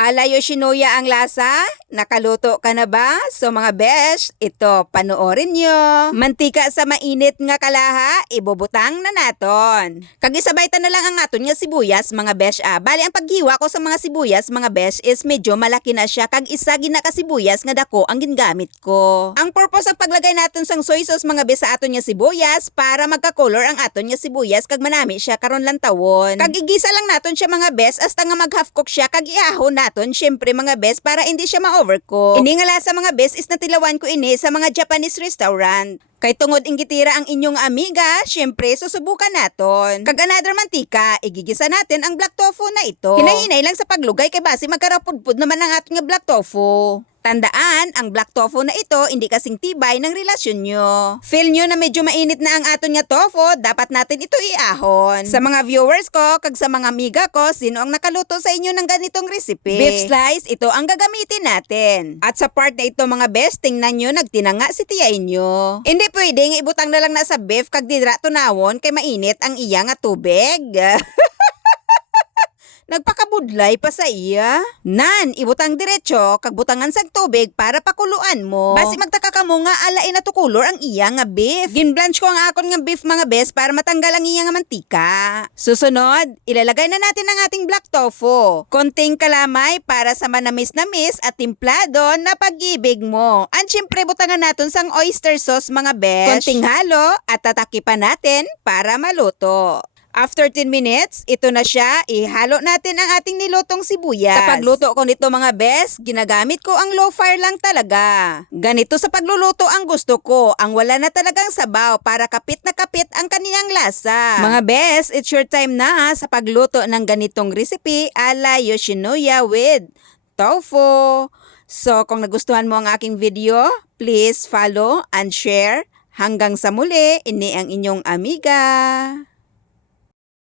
Ala Yoshinoya ang lasa? Nakaluto ka na ba? So mga besh, ito, panoorin nyo. Mantika sa mainit nga kalaha, ibubutang na naton. Kagisabay na lang ang aton nga sibuyas, mga besh. Bali, ang paghiwa ko sa mga sibuyas, mga besh, is medyo malaki na siya. Kag isa gina ka sibuyas nga dako ang gingamit ko. Ang purpose ang paglagay naton sang soy sauce, mga besh, sa aton nga sibuyas, para magka-color ang aton nga sibuyas, kag manami siya karon lang tawon. Kag igisa lang naton siya, mga besh, hasta nga mag-half cook siya, kag iahon naton, syempre mga bes, para hindi siya ma-overcook. Ini nga lasa, mga bes, is natilawan ko ini sa mga Japanese restaurant. Kay tungod inggitira ang inyong amiga, syempre susubukan naton. Kag another mantika, igigisa natin ang black tofu na ito. Hinay-hinay lang sa paglugay kay base magkarapudpud naman ang ating black tofu. Tandaan, ang black tofu na ito hindi kasing tibay ng relasyon nyo. Feel nyo na medyo mainit na ang aton nga tofu, dapat natin ito iahon. Sa mga viewers ko, kag sa mga amiga ko, sino ang nakaluto sa inyo ng ganitong recipe? Beef slice, ito ang gagamitin natin. At sa part na ito, mga best, tingnan nyo, nagtinanga si tiyay nyo. Hindi pwedeng ibutang na lang na sa beef kag didra tunawon kay mainit ang iya nga tubig. Nagpakabudlay pa sa iya. Nan, ibutang diretso, kag butangan sa tubig para pakuluan mo. Basi magtaka ka mo nga alain na tukulor ang iya nga beef. Ginblanch ko ang akon nga beef, mga bes, para matanggal ang iya nga mantika. Susunod, ilalagay na natin ang ating black tofu. Konting kalamay para sa manamis-namis at timplado na pag-ibig mo. At syempre, butangan natin sang oyster sauce, mga besh. Konting halo at tatakipan natin para maluto. After 10 minutes, ito na siya. Ihalo natin ang ating nilutong sibuyas. Sa pagluto ko nito, mga bes, ginagamit ko ang low fire lang talaga. Ganito sa pagluluto ang gusto ko. Ang wala na talagang sabaw para kapit na kapit ang kaniyang lasa. Mga bes, it's your time na sa pagluto ng ganitong recipe ala Yoshinoya with tofu. So, kung nagustuhan mo ang aking video, please follow and share. Hanggang sa muli, ini ang inyong amiga.